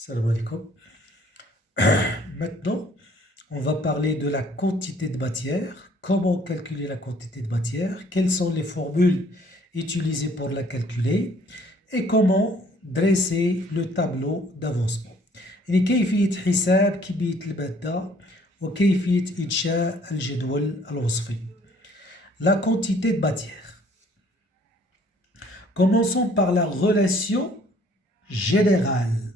Salam alaikum. Maintenant, on va parler de la quantité de matière, comment calculer la quantité de matière, quelles sont les formules utilisées pour la calculer et comment dresser le tableau d'avancement. يعني كيفية حساب كمية المادة وكيفية إنشاء الجدول الوصفي. La quantité de matière. Commençons par la relation générale.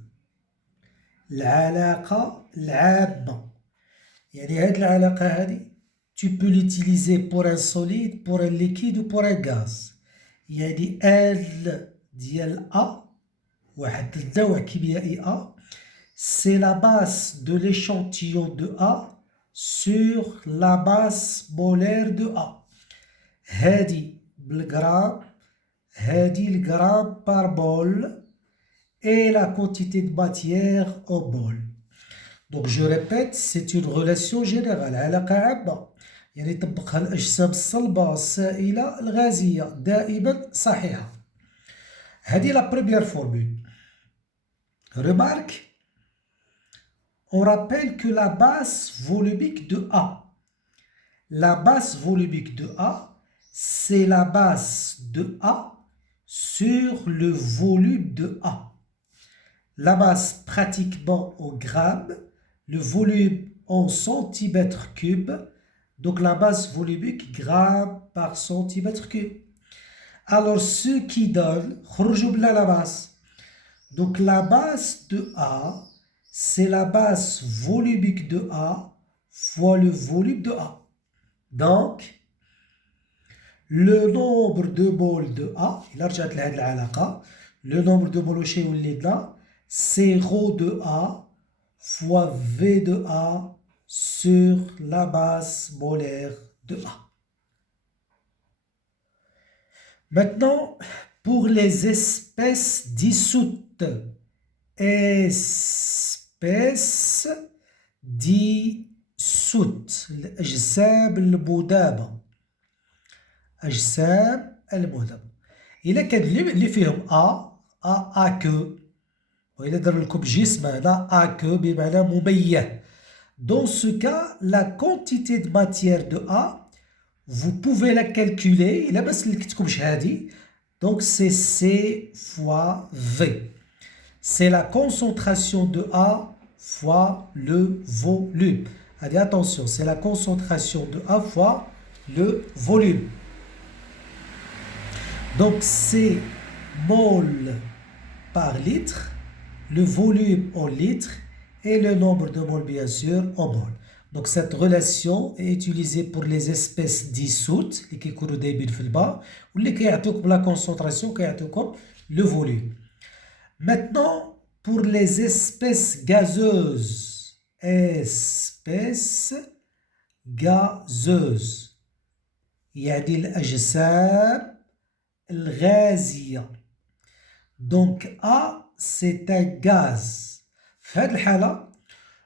العلاقة العامة يعني هذه العلاقة هذه tu peux l'utiliser pour un solide, pour un liquide ou pour un gaz يعني L ديال A واحد النوع كيميائي A c'est la masse de l'échantillon de A sur la masse molaire de A هذه بالغرام هذه الغرام par mol et la quantité de matière en mol. Donc je répète, c'est une relation générale علاقة عامة يعني طبقها الأجسام الصلبة السائلة الغازية دائما صحيحة. هذه la première formule. Remarque, on rappelle que la masse volumique de A, la masse volumique de A, c'est la masse de A sur le volume de A. La masse pratiquement en grammes, le volume en centimètres cubes, donc la masse volumique gramme par centimètre cube. Alors ce qui donne, la masse. Donc la masse de A, c'est la masse volumique de A fois le volume de A. Donc, le nombre de moles de A, le nombre de moles c'est ρ de A fois V de A sur la masse molaire de A. Maintenant, pour les espèces dissoutes, espèces dissoutes, الأجسام المذابة أجسام المذابة إلا كان اللي فيهم A que وإذا دار لكم جسم هذا A que بمعنى مميز. Dans ce cas, la quantité de matière de A, vous pouvez la calculer. إلا بس اللي كتبتكمش هذه. Donc c'est C fois V. C'est la concentration de A fois le volume. Allez, attention, c'est la concentration de A fois le volume. Donc c'est mol par litre, le volume en litres et le nombre de moles bien sûr en moles. Donc cette relation est utilisée pour les espèces dissoutes اللي كيكونوا دايبين في الماء واللي كيعطوكم la concentration كيعطوكم le volume. Maintenant pour les espèces gazeuses, espèces gazeuses يعني الأجسام الغازية. Donc A c'est un gaz.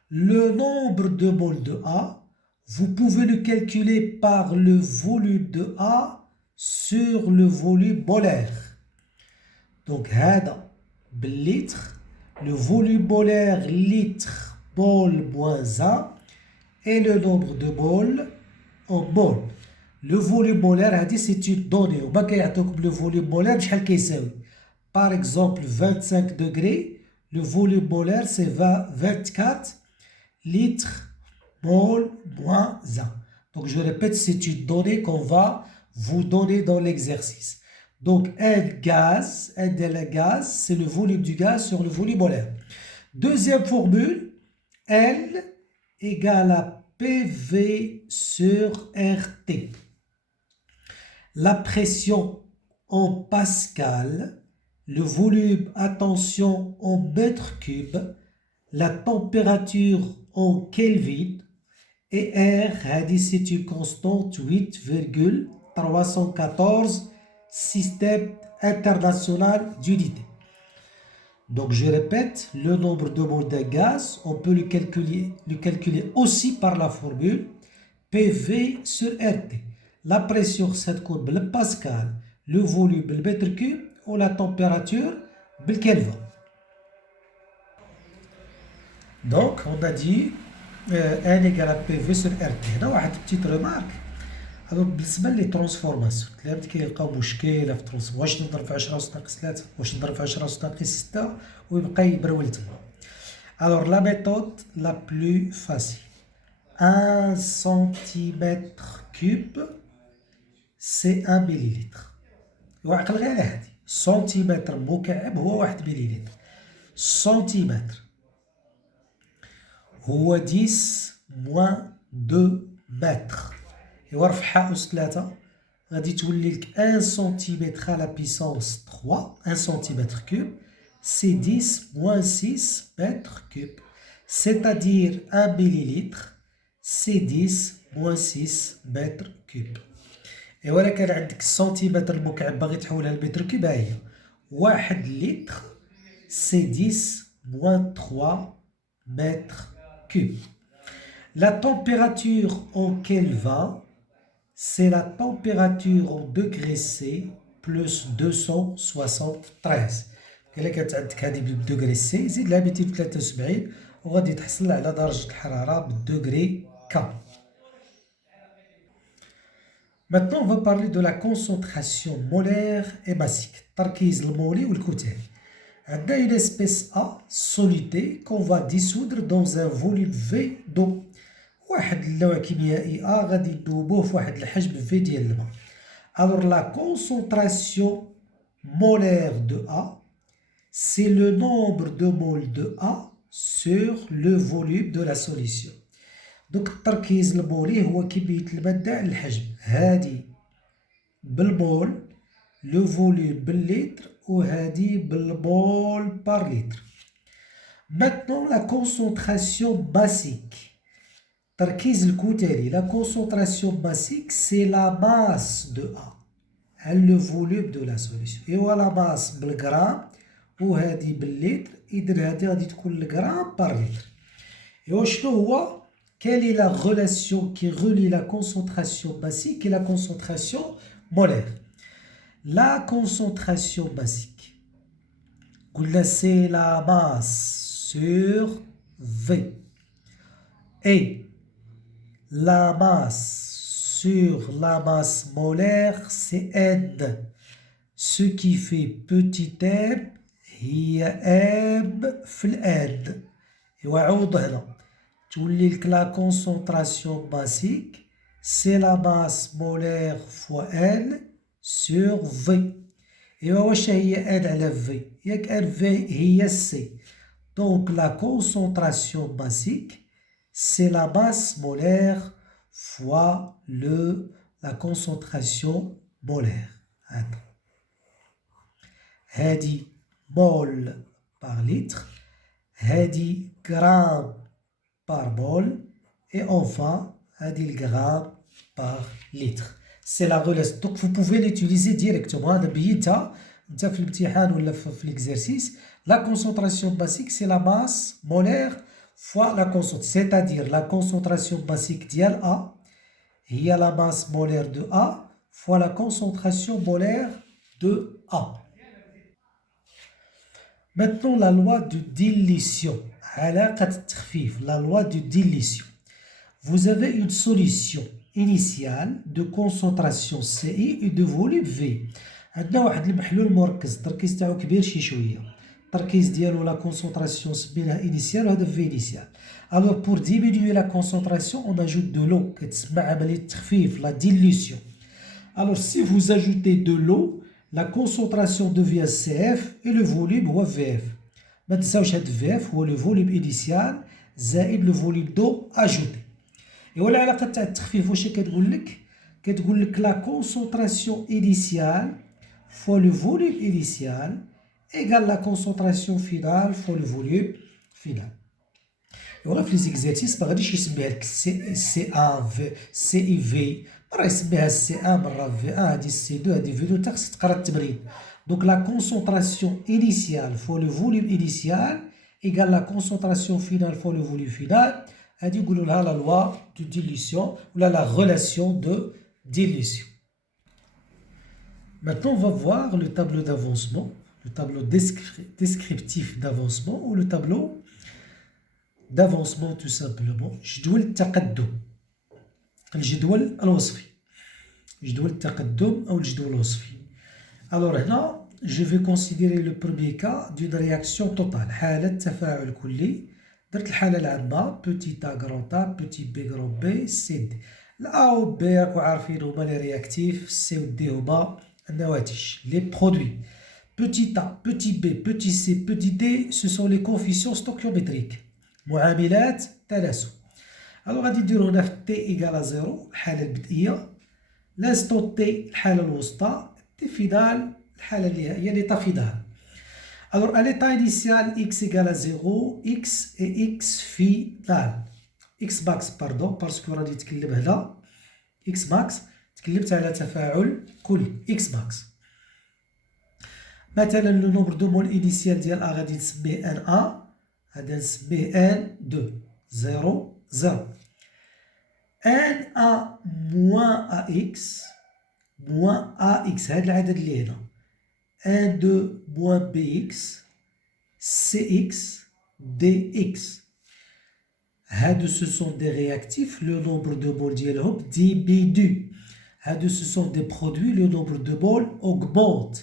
Le nombre de moles de A, vous pouvez le calculer par le volume de A sur le volume molaire. Donc, هذا بالlitre, le volume molaire litre mol moins 1 et le nombre de moles en mol. Le volume molaire, c'est une donnée. وما كيعطيوكم le volume molaire شحال كيساوي. Par exemple, 25 degrés, le volume molaire, c'est 24 litres mol moins 1. Donc, je répète, c'est une donnée qu'on va vous donner dans l'exercice. Donc, un gaz, c'est le volume du gaz sur le volume molaire. Deuxième formule, L égale à PV sur RT. La pression en pascal, le volume, attention, en mètres cubes, la température en Kelvin et R, c'est une constante 8,314 système international d'unité. Donc je répète, le nombre de moles d'un gaz, on peut le calculer aussi par la formule PV sur RT. La pression, c'est le pascal, le volume, le mètre cube, ou la température بالكلفة. Donc, on a dit N égale à PV sur RT. هنا واحد petite remarque. Alors, بالنسبة لي ترانسفورماسيون تلاميذ كيلقاو مشكلة في ترانسفورماسيون، واش نضرب في 10 أس ناقص 3، واش نضرب في 10 أس ناقص 6 ويبقى يبرول تما. Alors, la méthode la plus facile. 1 centimètre cube, c'est 1 millilitre. وعقل غير على هادي. سنتيمتر مكعب هو 1 مليلتر. سنتيمتر هو 10 موان 2 متر. إوا رفعها أس 3 غادي تولي لك 1 سنتيمتر على بيسونس 3. 1 سنتيمتر كوب سي 10 موان 6 متر كوب. C'est-à-dire 1 millilitre سي 10 موان 6 متر كوب. إوا إلا كان عندك السنتيمتر المكعب باغي تحولها لمتر كوب، ها هي 1 لتر سي 10 موان 3 متر كوب. La température en Kelvin, c'est la température en degrés C plus 273. إلا كانت عندك هذه بالدوغري سي زيد لها 273 وغادي تحصل على درجة الحرارة بالدوغري K. Maintenant, on va parler de la concentration molaire et massique. التركيز المولي والكتلي. عندنا une espèce A, soluté, qu'on va dissoudre dans un volume V d'eau. واحد النوع كيميائي A غادي ندوبوه في واحد الحجم V ديال الماء. Alors la concentration molaire de A, c'est le nombre de moles de A sur le volume de la solution. دوك التركيز المولي هو كمية المادة على الحجم. هادي بالمول، لو فوليوم بالليتر، وهادي بالمول بار لتر. Maintenant la concentration massique. التركيز الكتلي. La concentration massique c'est la masse de A على le volume de la solution. إيوا لا ماس بالغرام وهادي بالليتر، إذا هادي غادي تكون الغرام بار لتر. إيوا شنو هو؟ Quelle est la relation qui relie la concentration basique et la concentration molaire? La concentration basique, c'est la masse sur V. Et la masse sur la masse molaire, c'est N. Ce qui fait petit m, هي M في N. وعوض هنا. تولي لك la concentration basique, c'est la masse molaire fois N sur V. إيوا واش هي N على V؟ ياك N V هي C. Donc la concentration basique, c'est la masse molaire fois la concentration molaire. هادي mol par litre, هادي gramme par mol, et enfin هادي الجرام par litre. C'est la relation. Donc vous pouvez l'utiliser directement. هذا بينتها انت في الامتحان ولا في l'exercice. La concentration basique c'est la masse molaire fois la concentration. C'est-à-dire la concentration basique ديال A هي la masse molaire de A fois la concentration molaire de A. Maintenant la loi de dilution. علاقة التخفيف. La loi de dilution. Vous avez une solution initiale de concentration CI et de volume V. عندنا واحد المحلول مركز التركيز تاعو كبير شي شوية. التركيز ديالو لا concentration سميناها initiale وهذا V initial. Alors pour diminuer la concentration on ajoute de l'eau كتسمى عملية التخفيف la dilution. Alors si vous ajoutez de l'eau la concentration devient CF et le volume هو VF. ما تنساوش هاد VF هو لو فوليوم انيسيال زائد لو فوليوم دو اجوتي. ايوا العلاقه تاع التخفيف واش كتقول لك؟ كتقول لك لا كونسونطراسيون انيسيال فوا لو فوليوم انيسيال ايغال لا كونسونطراسيون فينال فوا لو فوليوم فينال. ايوا في لي زيكزارسيس ما غاديش يسميها لك سي ان في سي اي في، مره يسميها سي ان مره في ان، هادي سي 2 هادي في 2، تا خصك تقرا التمرين. Donc la concentration initiale fois le volume initial égale la concentration finale fois le volume final. هذه يقولوا لها la loi de dilution ou la relation de dilution. Maintenant on va voir le tableau d'avancement, le tableau descriptif d'avancement ou le tableau d'avancement tout simplement. جدول التقدم. الجدول الوصفي. جدول التقدم أو الجدول الوصفي. Alors هنا je vais considérer le premier cas d'une réaction totale. حالة تفاعل كلي. درت الحالة العامة petit a grand A petit b grand B c d. الA و B راكو عارفين هما لي رياكتيف c و d هما النواتج les produits. Petit a, petit b, petit c, petit d ce sont les coefficients stoichiométriques. معاملات تناسب. Alors غادي نديرو هنا في t égale à 0 الحالة البدئية. l'instant t الحالة الوسطى. t final الحالة النهائية l'état final. Alors à l'état initial x égale à 0 x et x final. x max pardon parce que راني نتكلم هنا x max تكلمت على تفاعل كلي x max. مثلا لو نومبر دو مول انيسيال ديال ا غادي نسميه ان ا غادي نسميه ان دو 0 0 ان ا موان ا اكس موان ا اكس هاد العدد اللي هنا ان دو موان بي اكس سي اكس دي اكس هادو سو سون دي رياكتيف لو نومبر دو مول ديالهم ديمينو هادو سو سون دي برودوي لو نومبر دو مول اوغمونت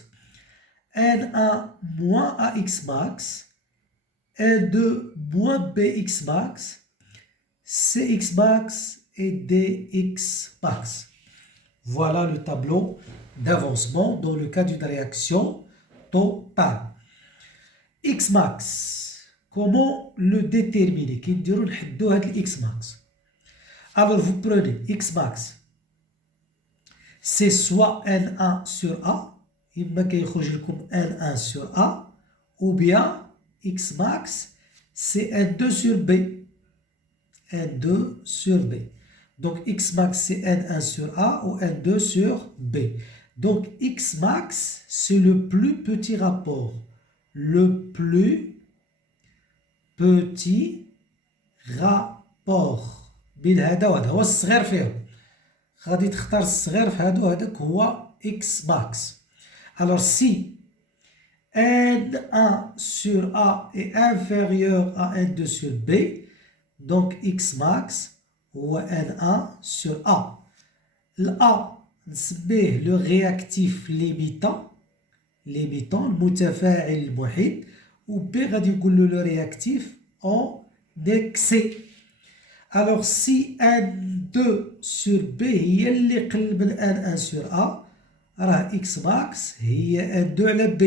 Na moins AX max, N2 moins BX max, CX max et DX max. Voilà le tableau d'avancement dans le cas d'une réaction totale. X max, comment le déterminer? X max. Alors vous prenez X max, c'est soit N1 sur A, إما كيخرج لكم N1 sur A ou bien X max c'est N2 sur B. N2 sur B. Donc X max c'est N1 sur A ou N2 sur B. Donc X max c'est le plus petit rapport. Le plus petit rapport. بين هذا وهذا هو الصغير فيهم. غادي تختار الصغير في هادو هذاك هو X max. Alors si N1 sur A est inférieur à N2 sur B, donc X max ou N1 sur A. l'A نسميه le réactif limitant المتفاعل المحيط و B غادي نقول له le réactif en excès. Alors si N2 sur B هي اللي قل من N1 sur A راه X max هي N2 على B.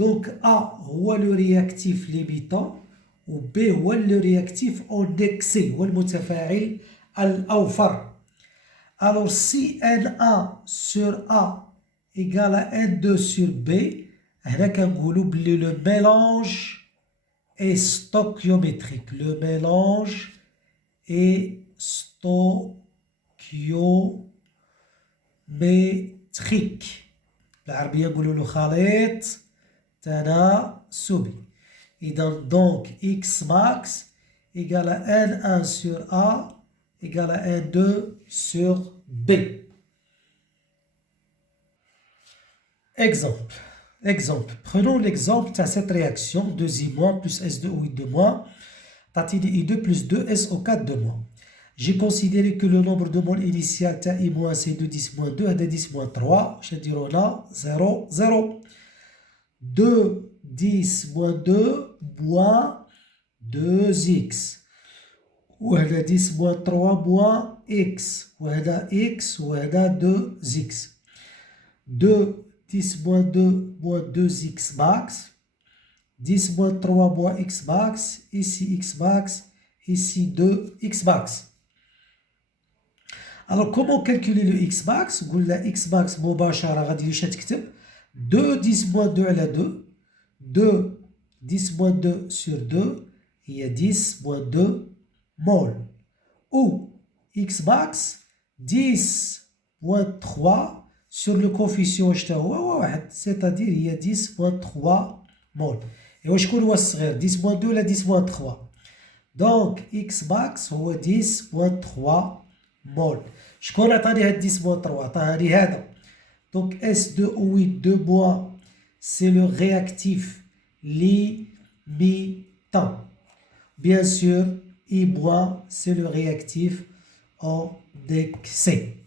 Donc A هو le réactif limitant و B هو le réactif en excès هو المتفاعل الأوفر. Alors si N1 sur A égale à N2 sur B هنا كنقولوا بلي le mélange est stoichiométrique. Le mélange est stoichiométrique. بالعربية نقولوا له خليط تناسبي. إذا donc X max égale à N1 sur A égale à N2 sur B. Exemple. Prenons l'exemple de cette réaction 2I- plus S2O8- تعطيني I2 plus 2SO4-. J'ai considéré que le nombre de moles initial I- c'est 2 هذا 10-3 باش نديرو هنا 0 0 2 10-2 moins 2x وهذا 10-3 moins x وهذا x وهذا 2x 2 10-2 moins 2x max 10-3 moins x max ici x max ici 2x max. Alors comment calculer le x max? قلنا x max مباشرة غادي واش تكتب 2 10-2 على 2 2 10-2 sur 2 هي 10-2 mol ou x max 10-3 sur le coefficient واش هو واحد c'est-à-dire هي 10-3 mol. Et وشكون هو الصغير 10-2 ولا 10-3 donc x max هو 10-3 mol. شكون عطاني هاد 10-3 عطاني هذا donc S2O8 c'est le réactif limitant Bien sûr, I- c'est le réactif au deck C.